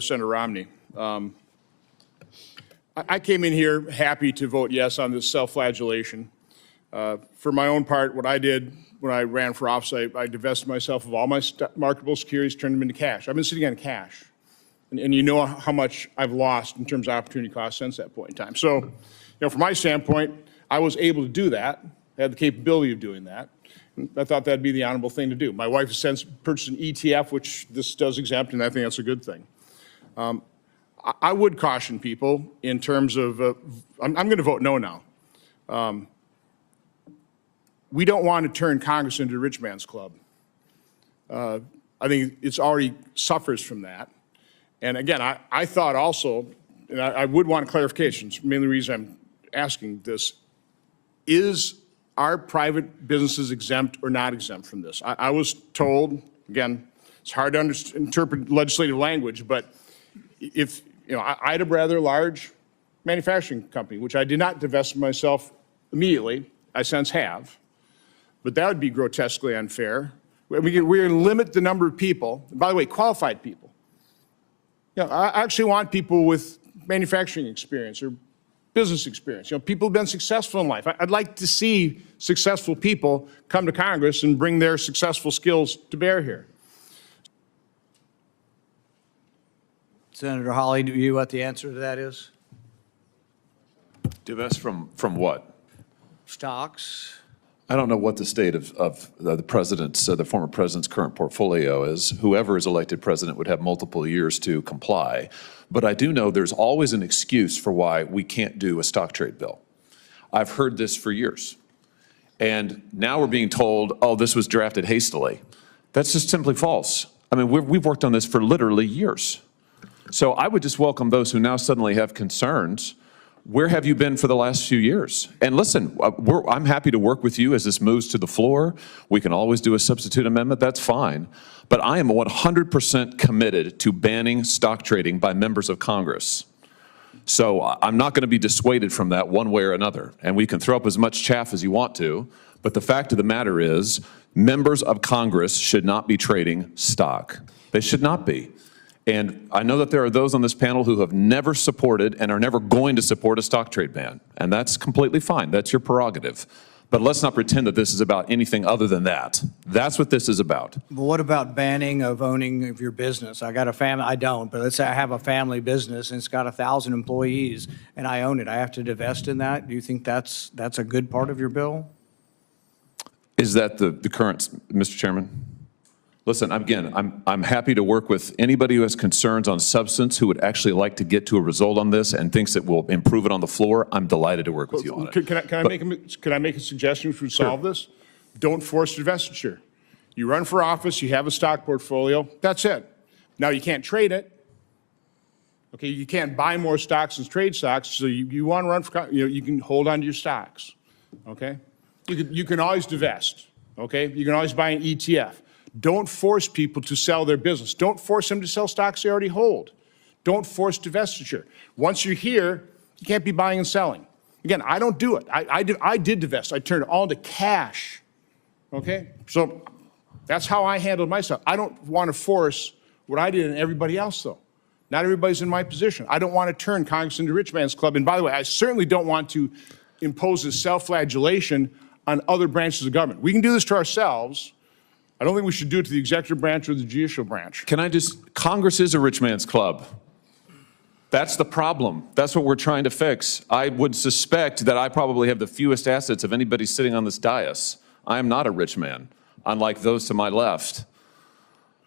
Senator Romney. I came in here happy to vote yes on this self-flagellation. For my own part, what I did when I ran for office, I divested myself of all my marketable securities, turned them into cash. I've been sitting on cash. And you know how much I've lost in terms of opportunity cost since that point in time. So, you know, from my standpoint, I was able to do that. I had the capability of doing that. And I thought that'd be the honorable thing to do. My wife has since purchased an ETF, which this does exempt, and I think that's a good thing. I would caution people in terms of, I'm going to vote no now. We don't want to turn Congress into a rich man's club. I think it's already suffers from that. And again, I thought also, and I would want clarifications, mainly the reason I'm asking this, is are private businesses exempt or not exempt from this? I was told, again, it's hard to interpret legislative language, but if, you know, I had a rather large manufacturing company, which I did not divest myself immediately, I since have, but that would be grotesquely unfair. We're going to limit the number of people, by the way, qualified people. You know, I actually want people with manufacturing experience or business experience. You know, people who've been successful in life. I'd like to see successful people come to Congress and bring their successful skills to bear here. Senator Hawley, do you know what the answer to that is? Divest from what? Stocks. I don't know what the state of the president's, the former president's current portfolio is. Whoever is elected president would have multiple years to comply. But I do know there's always an excuse for why we can't do a stock trade bill. I've heard this for years. And now we're being told, oh, this was drafted hastily. That's just simply false. I mean, we've worked on this for literally years. So I would just welcome those who now suddenly have concerns. Where have you been for the last few years? And listen, I'm happy to work with you as this moves to the floor. We can always do a substitute amendment, that's fine. But I am 100% committed to banning stock trading by members of Congress. So I'm not going to be dissuaded from that one way or another. And we can throw up as much chaff as you want to, but the fact of the matter is, members of Congress should not be trading stock. They should not be. And I know that there are those on this panel who have never supported and are never going to support a stock trade ban. And that's completely fine. That's your prerogative. But let's not pretend that this is about anything other than that. That's what this is about. But what about banning of owning of your business? I got a family, I don't, but let's say I have a family business and it's got 1,000 employees and I own it. I have to divest in that? Do you think that's a good part of your bill? Is that the current, Mr. Chairman? Listen, again, I'm happy to work with anybody who has concerns on substance, who would actually like to get to a result on this and thinks it will improve it on the floor. I'm delighted to work with you on it. Can I make a suggestion which would solve this? Don't force divestiture. You run for office, you have a stock portfolio, that's it. Now you can't trade it. Okay, you can't buy more stocks and trade stocks, so you want to run for, you know, you can hold on to your stocks. Okay? You can always divest. Okay? You can always buy an ETF. Don't force people to sell their business. Don't force them to sell stocks they already hold. Don't force divestiture. Once you're here, you can't be buying and selling. Again, I don't do it. I did divest. I turned it all into cash. Okay? So that's how I handled myself. I don't want to force what I did in everybody else, though. Not everybody's in my position. I don't want to turn Congress into a rich man's club. And by the way, I certainly don't want to impose this self-flagellation on other branches of government. We can do this to ourselves. I don't think we should do it to the executive branch or the judicial branch. Can I just, Congress is a rich man's club. That's the problem. That's what we're trying to fix. I would suspect that I probably have the fewest assets of anybody sitting on this dais. I am not a rich man, unlike those to my left.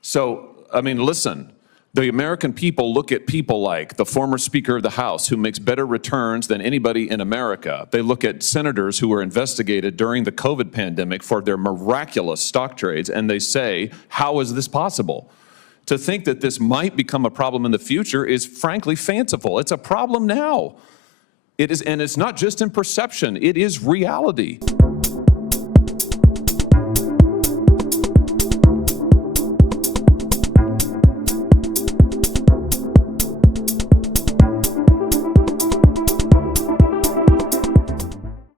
So, I mean, listen, the American people look at people like the former Speaker of the House, who makes better returns than anybody in America. They look at senators who were investigated during the COVID pandemic for their miraculous stock trades, and they say, how is this possible? To think that this might become a problem in the future is frankly fanciful. It's a problem now. It is, and it's not just in perception, it is reality.